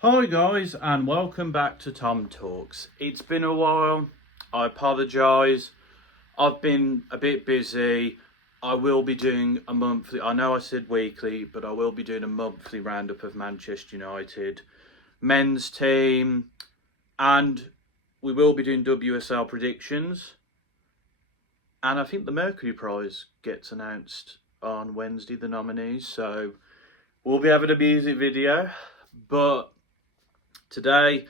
Hi guys, and welcome back to Tom Talks. It's been a while. I apologise. I've been a bit busy. I will be doing a monthly, I know I said weekly, but I will be doing a monthly roundup of Manchester United men's team, and we will be doing WSL predictions. And I think the Mercury Prize gets announced on Wednesday, the nominees, so we'll be having a music video. But today,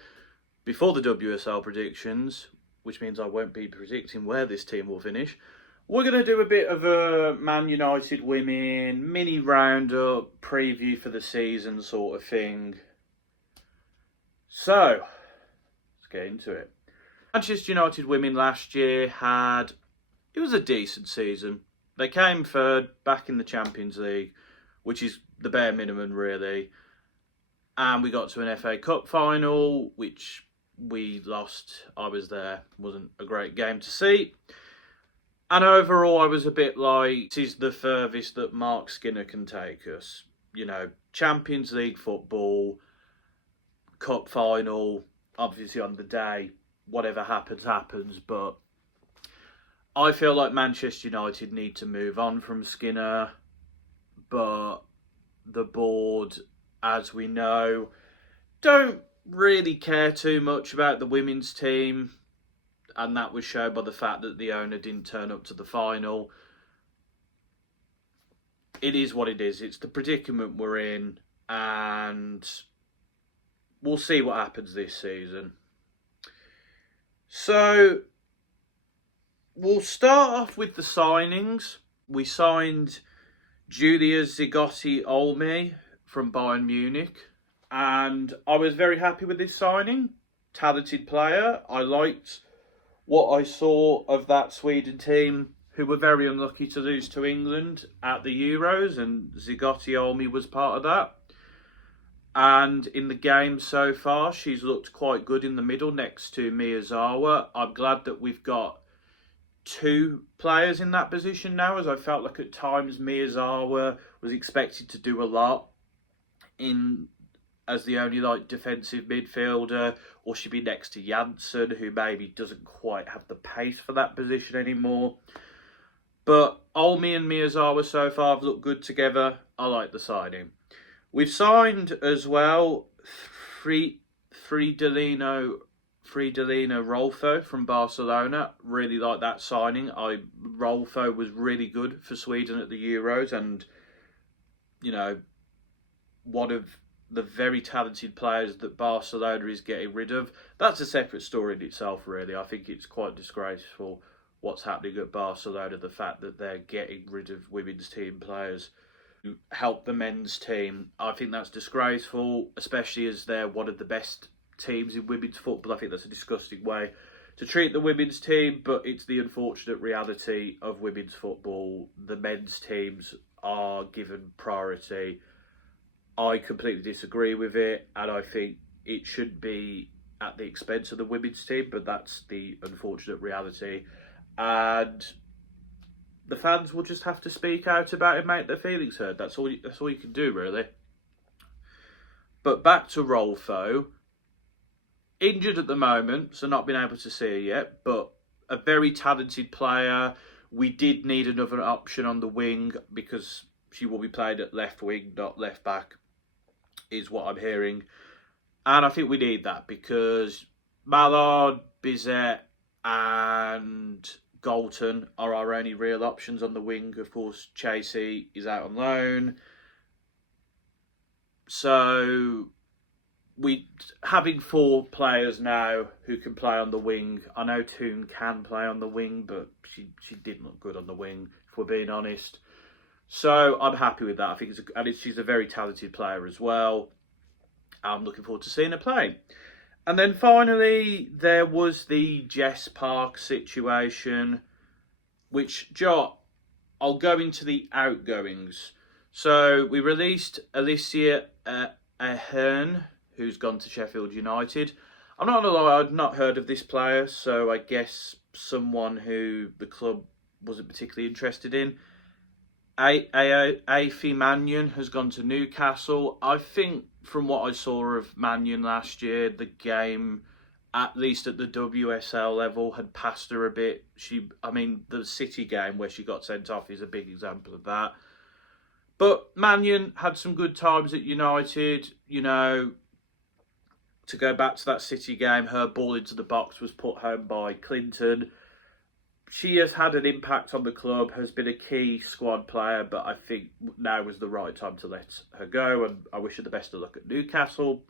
before the WSL predictions, which means I won't be predicting where this team will finish, we're going to do a bit of a Man Utd Women mini roundup, preview for the season sort of thing. So, let's get into it. Manchester United Women last year it was a decent season. They came third back in the Champions League, which is the bare minimum really. And we got to an FA Cup final, which we lost. I was there. Wasn't a great game to see. And overall, I was a bit like, this is the furthest that Mark Skinner can take us. You know, Champions League football, cup final, obviously on the day, whatever happens, happens. But I feel like Manchester United need to move on from Skinner. But the board, as we know, don't really care too much about the women's team, and that was shown by the fact that the owner didn't turn up to the final. It is what it is. It's the predicament we're in, and we'll see what happens this season. So, we'll start off with the signings. We signed Julia Zigotti-Olmi from Bayern Munich, and I was very happy with this signing. Talented player. I liked what I saw of that Sweden team, who were very unlucky to lose to England at the Euros, and Zigotti-Olmi was part of that. And in the game so far, she's looked quite good in the middle next to Miyazawa. I'm glad that we've got two players in that position now, as I felt like at times Miyazawa was expected to do a lot as the only defensive midfielder, or she'd be next to Janssen, who maybe doesn't quite have the pace for that position anymore. But Olmi and Miyazawa so far have looked good together. I like the signing. We've signed as well Fridolino Rolfo from Barcelona. Really like that signing. Rolfo was really good for Sweden at the Euros, and you know, one of the very talented players that Barcelona is getting rid of. That's a separate story in itself, really. I think it's quite disgraceful what's happening at Barcelona, the fact that they're getting rid of women's team players who help the men's team. I think that's disgraceful, especially as they're one of the best teams in women's football. I think that's a disgusting way to treat the women's team, but it's the unfortunate reality of women's football. The men's teams are given priority. I completely disagree with it, and I think it should be at the expense of the women's team, but that's the unfortunate reality. And the fans will just have to speak out about it and make their feelings heard. That's all you can do, really. But back to Rolfo. Injured at the moment, so not been able to see her yet, but a very talented player. We did need another option on the wing because she will be played at left wing, not left back, is what I'm hearing. And I think we need that because Mallard, Bizet and Galton are our only real options on the wing. Of course, Chasey is out on loan. So having four players now who can play on the wing. I know Toon can play on the wing, but she didn't look good on the wing, if we're being honest. So I'm happy with that. I think she's a very talented player as well. I'm looking forward to seeing her play. And then finally, there was the Jess Park situation, which, I'll go into the outgoings. So we released Alicia Ahern, who's gone to Sheffield United. I'm not going to lie, I'd not heard of this player, so I guess someone who the club wasn't particularly interested in. Afi Mannion has gone to Newcastle. I think from what I saw of Man Utd last year, the game, at least at the WSL level, had passed her a bit. The City game where she got sent off is a big example of that. But Man Utd had some good times at United. To go back to that City game, her ball into the box was put home by Clinton. She has had an impact on the club, has been a key squad player, but I think now was the right time to let her go, and I wish her the best of luck at Newcastle.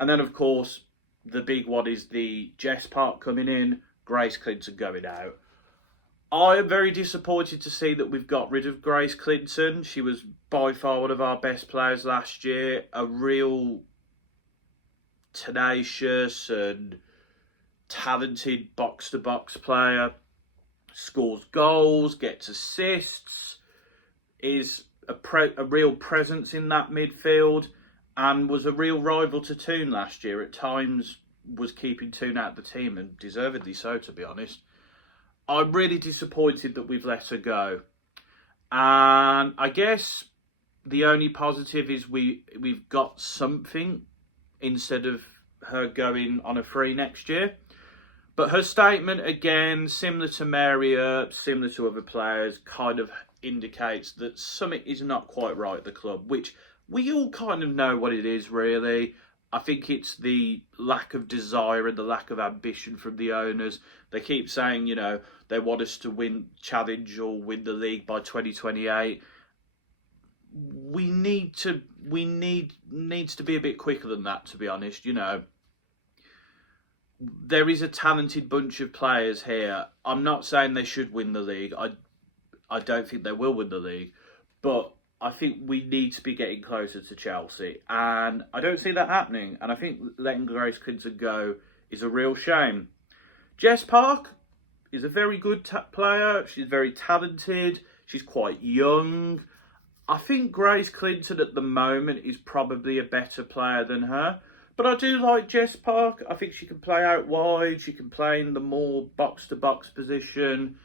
And then, of course, the big one is the Jess part coming in, Grace Clinton going out. I am very disappointed to see that we've got rid of Grace Clinton. She was by far one of our best players last year, a real tenacious and talented box-to-box player. Scores goals, gets assists, is a real presence in that midfield, and was a real rival to Toon last year. At times was keeping Toon out of the team, and deservedly so, to be honest. I'm really disappointed that we've let her go. And I guess the only positive is we've got something instead of her going on a free next year. But her statement, again, similar to Mary Earp, similar to other players, kind of indicates that something is not quite right at the club, which we all kind of know what it is, really. I think it's the lack of desire and the lack of ambition from the owners. They keep saying, they want us to challenge or win the league by 2028. Needs to be a bit quicker than that, to be honest. There is a talented bunch of players here. I'm not saying they should win the league. I don't think they will win the league, but I think we need to be getting closer to Chelsea, and I don't see that happening. And I think letting Grace Clinton go is a real shame. Jess Park is a very good player. She's very talented. She's quite young. I think Grace Clinton at the moment is probably a better player than her. But I do like Jess Park. I think she can play out wide. She can play in the more box-to-box position.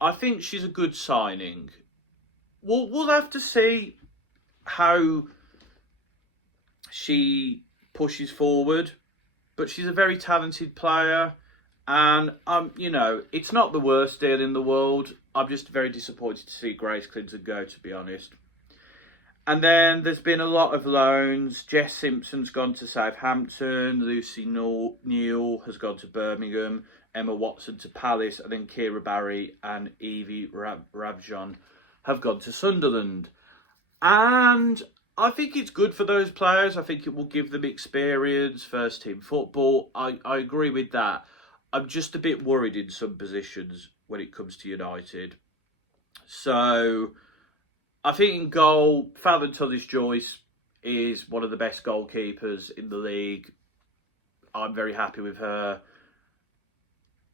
I think she's a good signing. We'll have to see how she pushes forward. But she's a very talented player. And, it's not the worst deal in the world. I'm just very disappointed to see Grace Clinton go, to be honest. And then there's been a lot of loans. Jess Simpson's gone to Southampton. Lucy Neal has gone to Birmingham. Emma Watson to Palace. And then Kira Barry and Evie Rabjon have gone to Sunderland. And I think it's good for those players. I think it will give them experience, first team football. I agree with that. I'm just a bit worried in some positions when it comes to United. So I think in goal, Fallon Tullis-Joyce is one of the best goalkeepers in the league. I'm very happy with her.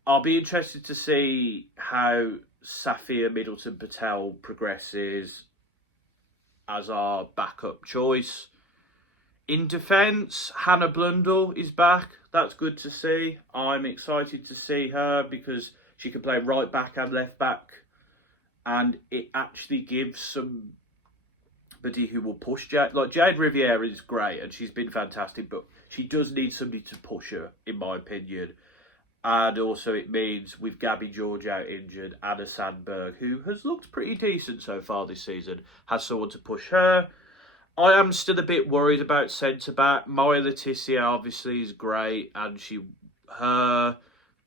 I'll be interested to see how Safia Middleton-Patel progresses as our backup choice. In defence, Hannah Blundell is back. That's good to see. I'm excited to see her because she can play right back and left back. And it actually gives somebody who will push Jade. Like, Jade Riviera is great and she's been fantastic, but she does need somebody to push her, in my opinion. And also it means with Gabby George out injured, Anna Sandberg, who has looked pretty decent so far this season, has someone to push her. I am still a bit worried about centre-back. Maya Letizia obviously is great, and her,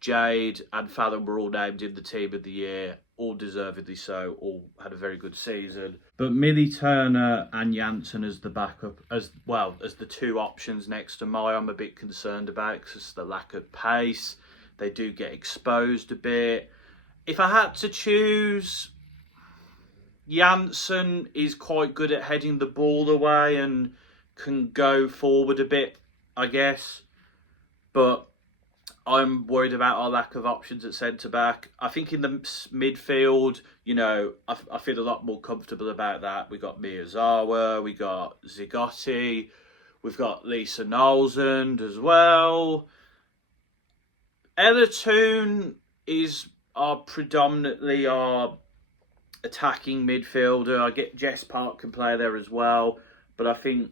Jade and Fallon were all named in the team of the year, all deservedly so, all had a very good season. But Millie Turner and Janssen as the backup, as well as the two options next to Maya, I'm a bit concerned about because the lack of pace. They do get exposed a bit. If I had to choose, Janssen is quite good at heading the ball away and can go forward a bit, I guess. But I'm worried about our lack of options at centre-back. I think in the midfield, I feel a lot more comfortable about that. We got Miyazawa, we got Zigotti, we've got Lisa Nolsund as well. Ella Toon is predominantly our attacking midfielder. I get Jess Park can play there as well, but I think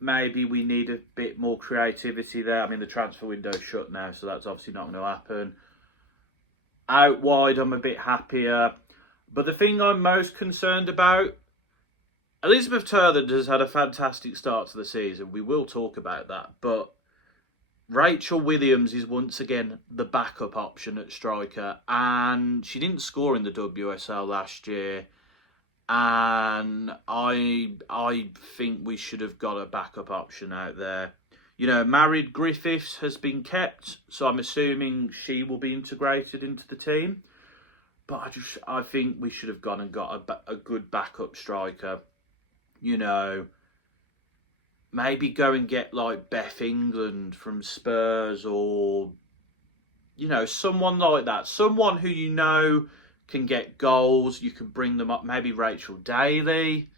maybe we need a bit more creativity there. I mean, the transfer window's shut now, so that's obviously not going to happen. Out wide, I'm a bit happier. But the thing I'm most concerned about, Elizabeth Turland has had a fantastic start to the season. We will talk about that. But Rachel Williams is once again the backup option at striker. And she didn't score in the WSL last year. And I think we should have got a backup option out there. You know, Married Griffiths has been kept, so I'm assuming she will be integrated into the team. But I think we should have gone and got a good backup striker. You know, maybe go and get like Beth England from Spurs, or, you know, someone like that. Someone who you know can get goals. You can bring them up. Maybe Rachel Daly.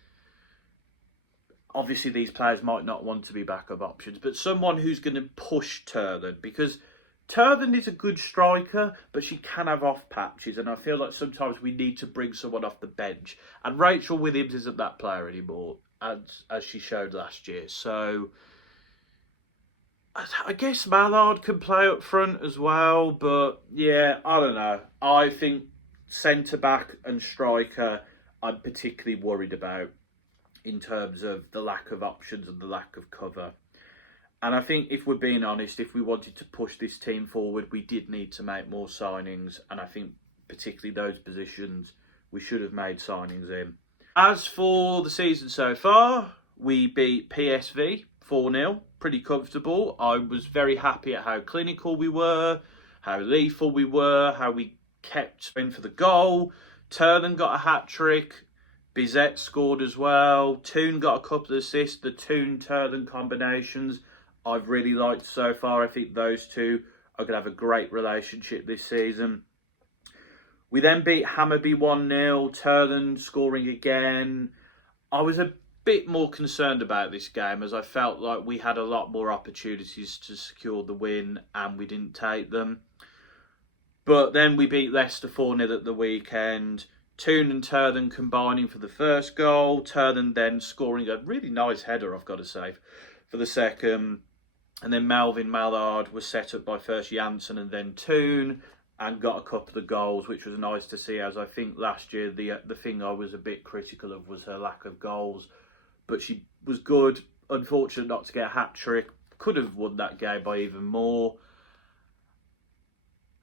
Obviously, these players might not want to be backup options, but someone who's going to push Turland, because Turland is a good striker, but she can have off patches, and I feel like sometimes we need to bring someone off the bench. And Rachel Williams isn't that player anymore, as she showed last year. So I guess Mallard can play up front as well, but yeah, I don't know. I think centre-back and striker I'm particularly worried about in terms of the lack of options and the lack of cover. And I think, if we're being honest, if we wanted to push this team forward, we did need to make more signings. And I think particularly those positions, we should have made signings in. As for the season so far, we beat PSV 4-0, pretty comfortable. I was very happy at how clinical we were, how lethal we were, how we kept in for the goal. Turland got a hat-trick. Bizet scored as well. Toon got a couple of assists. The Toon-Turland combinations I've really liked so far. I think those two are going to have a great relationship this season. We then beat Hammarby 1-0. Turland scoring again. I was a bit more concerned about this game, as I felt like we had a lot more opportunities to secure the win and we didn't take them. But then we beat Leicester 4-0 at the weekend. Toon and Turland combining for the first goal. Turland then scoring a really nice header, I've got to say, for the second. And then Melvin Mallard was set up by first Janssen and then Toon, and got a couple of goals, which was nice to see, as I think last year the thing I was a bit critical of was her lack of goals. But she was good. Unfortunate not to get a hat-trick. Could have won that game by even more.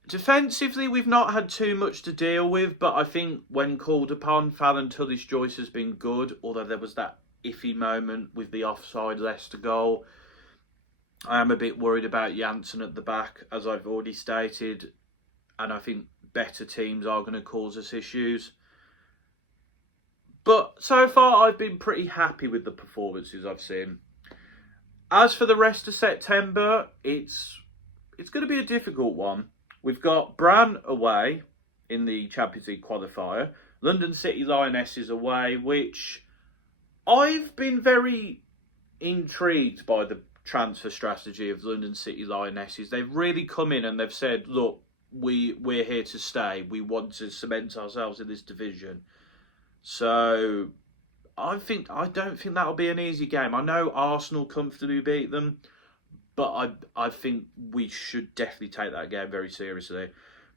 Defensively, we've not had too much to deal with, but I think when called upon, Fallon Tullis-Joyce has been good, although there was that iffy moment with the offside Leicester goal. I am a bit worried about Janssen at the back, as I've already stated, and I think better teams are going to cause us issues. But so far, I've been pretty happy with the performances I've seen. As for the rest of September, it's going to be a difficult one. We've got Bran away in the Champions League qualifier. London City Lionesses away, which I've been very intrigued by the transfer strategy of London City Lionesses. They've really come in and they've said, look, we're here to stay. We want to cement ourselves in this division. So I don't think that'll be an easy game. I know Arsenal comfortably beat them, but I think we should definitely take that game very seriously.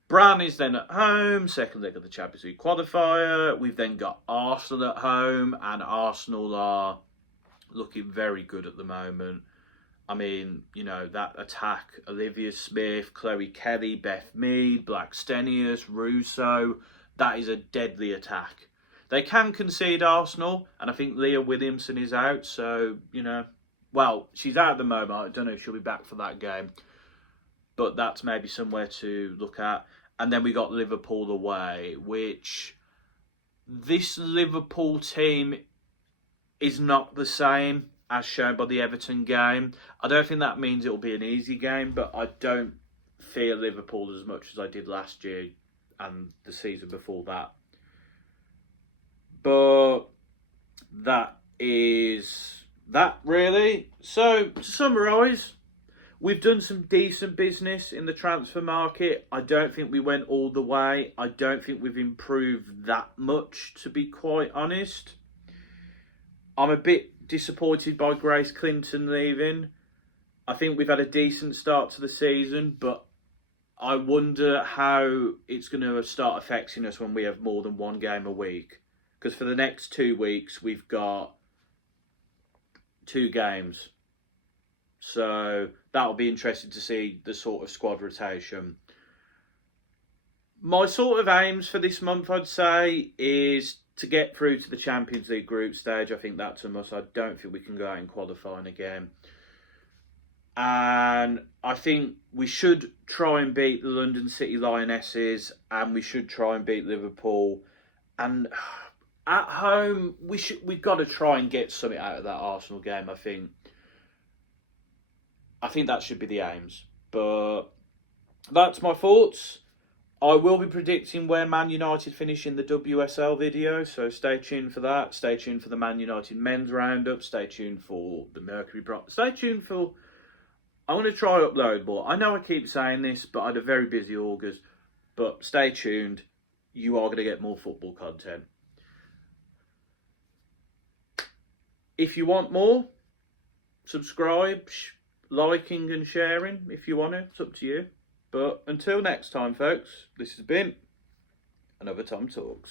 Bran is then at home, second leg of the Champions League qualifier. We've then got Arsenal at home, and Arsenal are looking very good at the moment. I mean, you know, that attack, Olivia Smith, Chloe Kelly, Beth Mead, Blackstenius, Russo, that is a deadly attack. They can concede, Arsenal, and I think Leah Williamson is out, so, you know, well, she's out at the moment. I don't know if she'll be back for that game. But that's maybe somewhere to look at. And then we got Liverpool away, which this Liverpool team is not the same as shown by the Everton game. I don't think that means it'll be an easy game, but I don't fear Liverpool as much as I did last year and the season before that. But that is that, really. So, to summarise, we've done some decent business in the transfer market. I don't think we went all the way. I don't think we've improved that much, to be quite honest. I'm a bit disappointed by Grace Clinton leaving. I think we've had a decent start to the season, but I wonder how it's going to start affecting us when we have more than one game a week. Because for the next 2 weeks, we've got 2 games. So that'll be interesting to see the sort of squad rotation. My sort of aims for this month, I'd say, is to get through to the Champions League group stage. I think that's a must. I don't think we can go out in qualifying again. And I think we should try and beat the London City Lionesses, and we should try and beat Liverpool. And at home, we've got to try and get something out of that Arsenal game. I think that should be the aims. But that's my thoughts. I will be predicting where Man United finish in the WSL video, so stay tuned for that. Stay tuned for the Man United men's roundup. Stay tuned for the Mercury Pro. Stay tuned for... I want to try upload more. I know I keep saying this, but I had a very busy August. But stay tuned. You are going to get more football content. If you want more, subscribe, liking and sharing if you want to. It's up to you. But until next time, folks, this has been another Tom Talks.